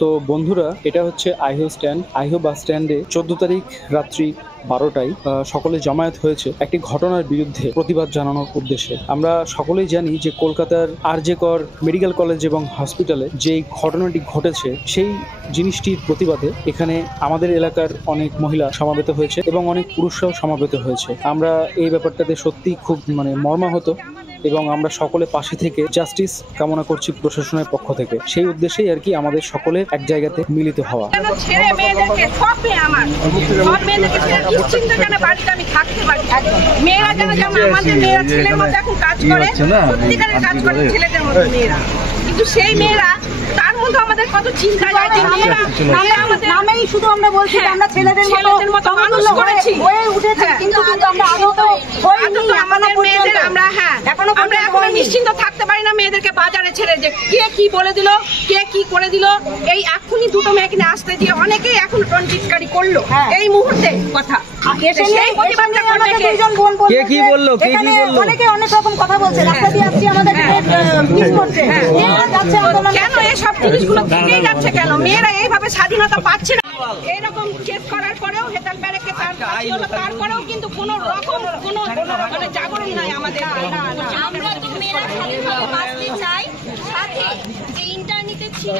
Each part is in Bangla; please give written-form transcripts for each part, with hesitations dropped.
তো বন্ধুরা, এটা হচ্ছে আইহো স্ট্যান্ড। আইহো বাস স্ট্যান্ডে 14 তারিখ রাত্রি 12টায় সকলে জমায়েত হয়েছে একটি ঘটনার বিরুদ্ধে প্রতিবাদ জানানোর উদ্দেশ্যে। আমরা সকলেই জানি যে কলকাতার আরজে কর মেডিকেল কলেজ এবং হসপিটালে যে ঘটনাটি ঘটেছে সেই জিনিসটির প্রতিবাদে এখানে আমাদের এলাকার অনেক মহিলা সমাবেত হয়েছে এবং অনেক পুরুষরাও সমাবেত হয়েছে। আমরা এই ব্যাপারটাতে সত্যি খুব মর্মাহত এবং আমরা সকলে পাশে থেকে জাস্টিস কামনা করছি প্রশাসনের পক্ষ থেকে। সেই উদ্দেশ্যেই আর কি আমাদের সকলের এক জায়গাতে মিলিত হওয়া। কিন্তু সেই মেয়েরা তার মধ্যে আমাদের কত চিন্তা যায় যে নামেই শুধু আমরা বলছি আমরা ছেলেদের মতো মানুষ করেছি হয়ে উঠেছে, কিন্তু আমরা আদৌ তো আমাদের মেয়েদের আমরা আমরা এখন নিশ্চিন্ত থাকতে পারি না মেয়েদেরকে বাজারে ছেড়ে, যে কে কি বলে দিল কে কি করে দিল। এই এখনই দুটো মেয়েকে নিয়ে আসতে দিয়ে অনেকেই এখন টনচিৎকারি করলো এই মুহূর্তে কথা। কে কি বললো অনেকে অনেক রকম কথা বলছে, রাস্তা দিয়ে আসছি আমাদের কেন এসব জিনিসগুলো থেকেই যাচ্ছে, কেন মেয়েরা এইভাবে স্বাধীনতা পাচ্ছে না। এইরকম চেক করার পরেও হেতাল ব্যারেকে তারপরেও কিন্তু কোনো রকম কোনো জাগরণ নাই আমাদের। আমরা তো মেয়েরা স্বাধীনভাবে বাঁচতে চাই, সাথে যে ইন্টারনেটে ছিল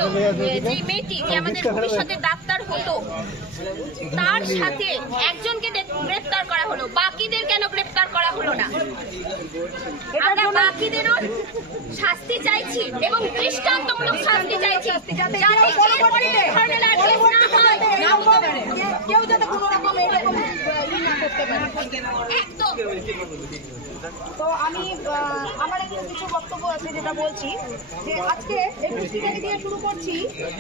যে মেয়েটি যে আমাদের ভবিষ্যতে ডাক্তার হতো তার সাথে একজনকে গ্রেফতার করা হলো, বাকিদের কেন গ্রেফতার করা হলো না? আমরা বাকিদেরও শাস্তি চাইছি এবং দৃষ্টান্তমূলক শাস্তি চাইছি, যাতে এরপরে ধরনের আর কেস না হয়, কেউ যাতে কোনো রকম এরকম না করতে পারে। একদম। তো আমি আমার এখানে কিছু বক্তব্য আছে যেটা বলছি, যে আজকে এই পুস্তিকাটি দিয়ে শুরু করছি।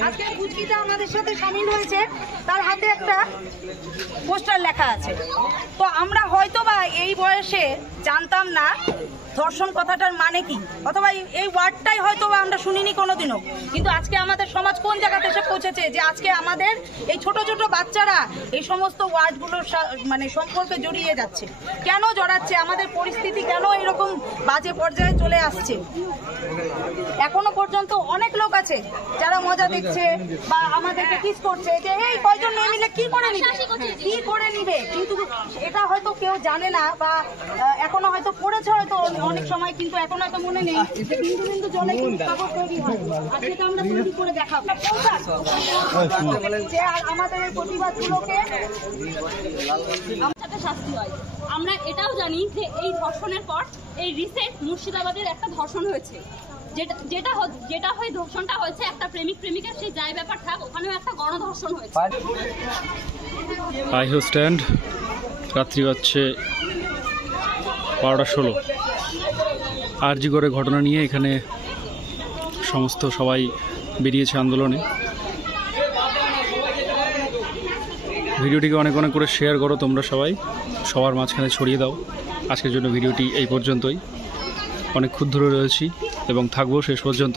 আজকে পুচকিটা আমাদের সাথে সামিল হয়েছে, তার হাতে একটা পোস্টার লেখা আছে। তো আমরা হয়তো বা এই বয়সে জানতাম না ধর্ষণ কথাটার মানে কি, অথবা এই ওয়ার্ডটাই হয়তো বা আমরা শুনিনি কোনোদিনও। কিন্তু আজকে আমাদের সমাজ কোন জায়গাতে এসে পৌঁছেছে যে আজকে আমাদের এই ছোট ছোট বাচ্চারা এই সমস্ত ওয়ার্ডগুলোর সম্পর্কে জড়িয়ে যাচ্ছে। কেন জড়াচ্ছে, আমাদের পরিস্থিতি কেন এরকম বাজে পর্যায়ে চলে আসছে? এখনো পর্যন্ত অনেক লোক আছে যারা মজা দেখছে বা আমাদেরকে কিস করছে যে এই কয়জন মেয়ে মিলে কি করে নিবে, কিন্তু এটা হয়তো কেউ জানে না বা এখনো হয়তো পড়েছে হয়তো অনেক সময়, কিন্তু এখন হয়তো মনে নেই যে বিন্দু বিন্দু জলে কিন্তু কাপড় তৈরি হয়। আর সেটা আমরা তৈরি করে দেখাবো যে আমাদের এই প্রতিবাদগুলোকে শাস্তি হয়। আমরা এটাও জানি যে এই ধর্ষণের পর এই রিসেন্ট মুর্শিদাবাদের একটা ধর্ষণ হয়েছে, যেটা হয় ধর্ষণটা হয়েছে একটা প্রেমিক প্রেমিকার, সেই যাই ব্যাপার থাক, ওখানেও একটা গণধর্ষণ হয়েছে। আইহো স্ট্যান্ড, রাত্রি হচ্ছে 12:16। আরজি করে ঘটনা নিয়ে এখানে সমস্ত সবাই বেরিয়েছে আন্দোলনে। ভিডিওটিকে অনেক অনেক করে শেয়ার করো তোমরা সবাই, সবার মাঝখানে ছড়িয়ে দাও। আজকের জন্য ভিডিওটি এই পর্যন্তই। অনেক ক্ষুদ্র রয়েছি এবং থাকবো শেষ পর্যন্ত।